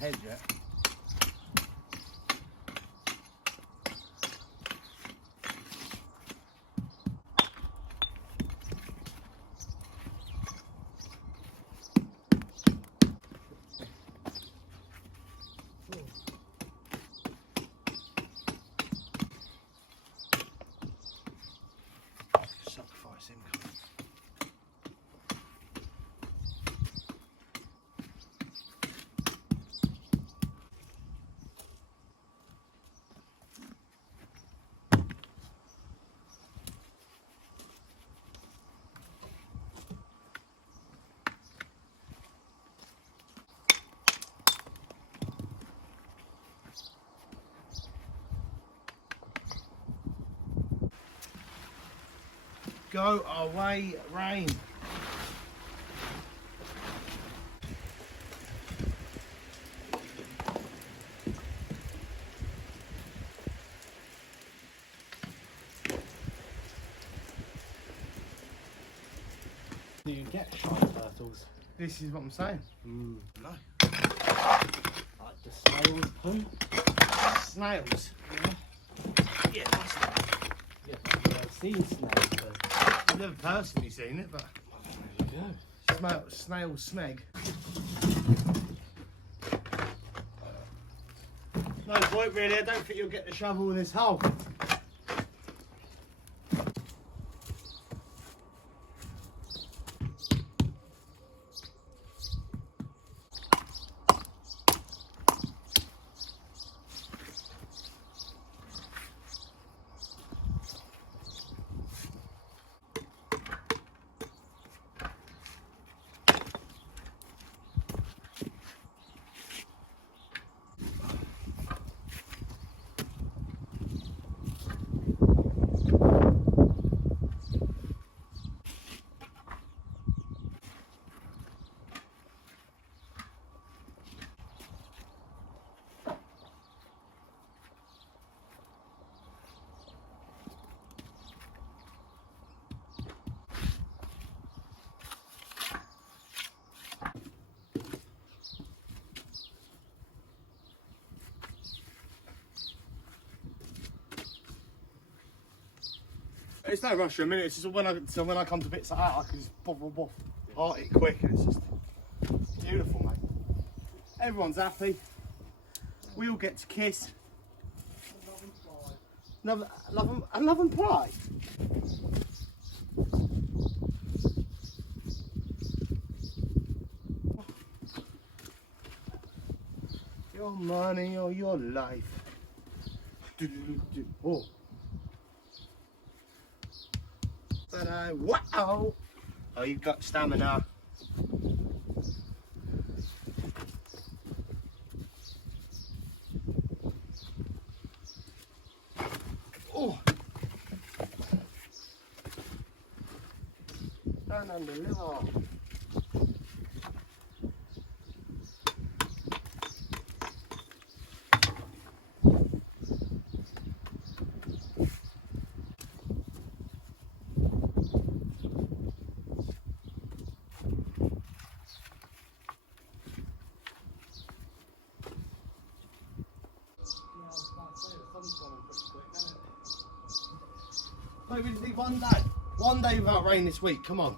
head yet. Sacrifice him. Go away, rain. Do you get shy turtles? This is what I'm saying. No. Like The snails poo? snails. Yeah, that's it. Yeah, I've seen snails poo. I've never personally seen it, but There you go. snail smeg. No point really, I don't think you'll get the shovel in this hole. It's no rush for a minute, it's just when I come to bits like that, I can just heart it quick, and it's just beautiful, mate. Everyone's happy. We all get to kiss. Love and pride. Your money or your life. Oh. But wow! Oh, you've got stamina. Oh! Don't undeliver. No, we just need one day. One day without rain this week, come on.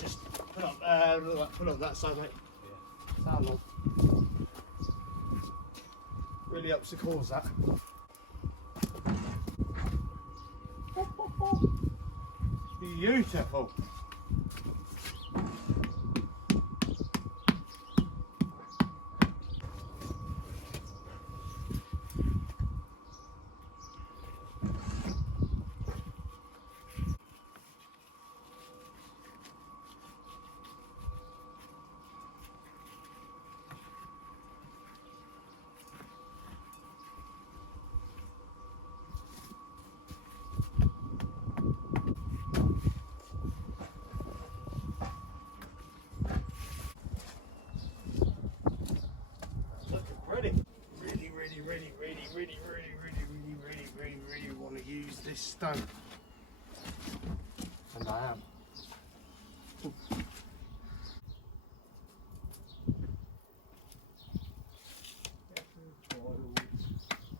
Just put up that side, mate. Yeah. Sound on. Really helps the cause that. Beautiful. this stone. And I am.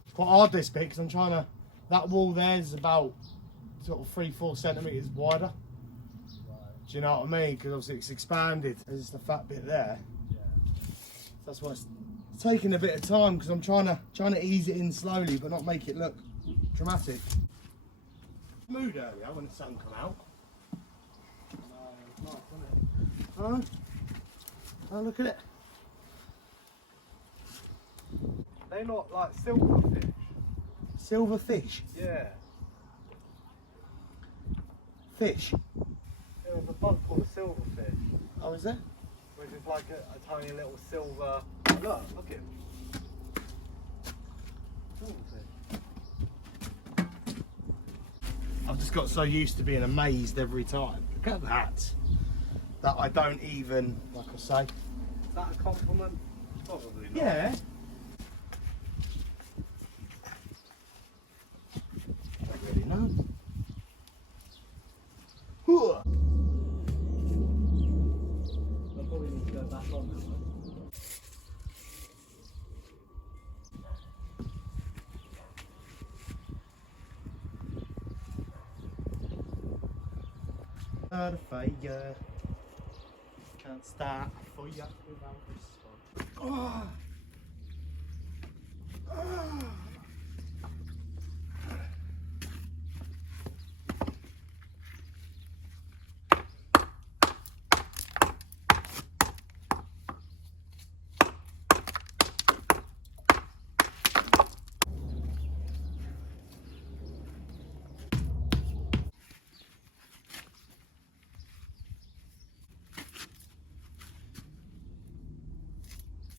It's quite hard this bit because I'm trying to. That wall there is about sort of 3-4 centimetres wider. Do you know what I mean? Because obviously it's expanded. There's just a fat bit there. Yeah. So that's why it's taking a bit of time because I'm trying to ease it in slowly, but not make it look dramatic. Mood earlier when the sun come out. Nice, isn't it? Oh, oh, look at it. They not like silverfish. Silver fish. Yeah. Fish. There's a bug called a silverfish, Oh, is there? which is like a tiny little silver. Look at him. Silverfish. I've just got so used to being amazed every time. Look at that. That I don't even, like I say. Is that a compliment? Probably not. Yeah. Don't really know. Hooah. I probably need to go back on that one. The fire can't start a fire without this one. Oh. Oh.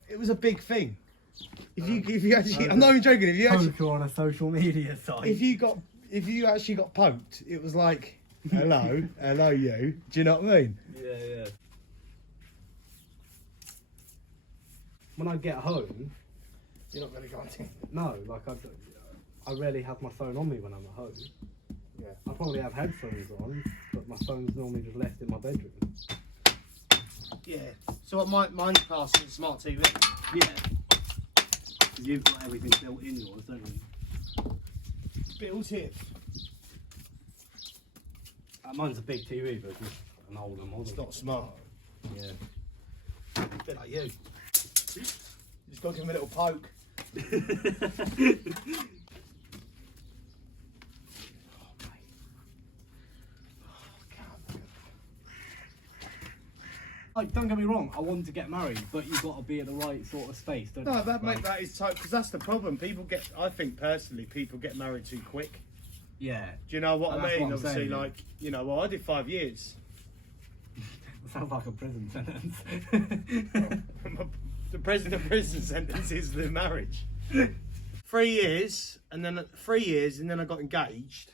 It was a big thing. If you actually, I'm not even joking. If you actually, Poker on a social media site. if you actually got poked, it was like, hello, hello, you. Do you know what I mean? Yeah. When I get home, You're not going to go on it. no, like I rarely have my phone on me when I'm at home. Yeah. I probably have headphones on, but my phone's normally just left in my bedroom. Yeah. So what mine's classed as a smart TV. Yeah. Because you've got everything built in yours, don't you? Built in. Mine's a big TV, but just an older model. It's not smart. Yeah. A bit like you. Just got to give him a little poke. Like, don't get me wrong, I want to get married, but you've got to be at the right sort of space, don't No, you? that is tight because that's the problem. I think personally, people get married too quick. Yeah. Do you know what And I that's mean? what I'm Obviously, saying, yeah. like, you know, well, I did 5 years. Sounds like a prison sentence. The prison sentence is the marriage. 3 years, and then 3 years, and then I got engaged.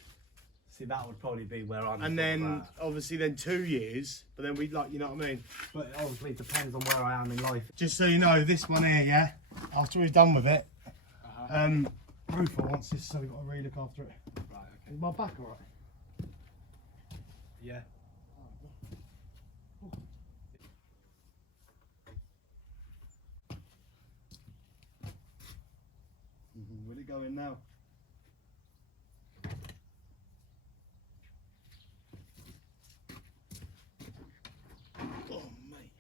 See, that would probably be where I'm. And then, obviously, then 2 years, but then we like, you know what I mean? But it obviously depends on where I am in life. Just so you know, this one here, yeah, after we've done with it, Rufus wants this, so we've got to really look after it. Right. Okay. Is my back alright? Yeah. Will it go in now? Oh, mate.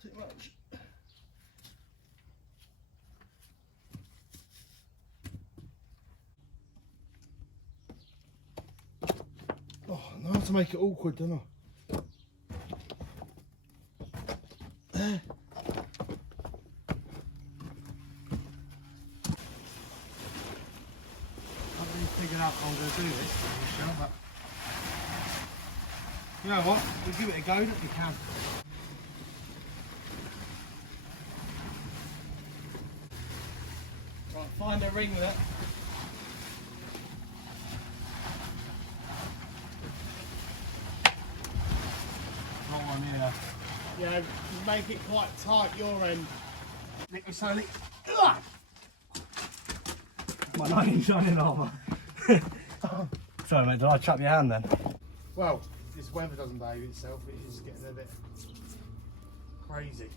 Too much. Oh, I know how to make it awkward, don't I? Figured out how I'm going to do this, but you know what? We'll give it a go, don't we? Can. Right, find a ring with it. Got one here. Yeah, make it quite tight your end. Nick me slowly. Ugh! My knight in shining armour. Sorry, mate, did I chop your hand then? Well, this weather doesn't behave itself. It is getting a bit crazy.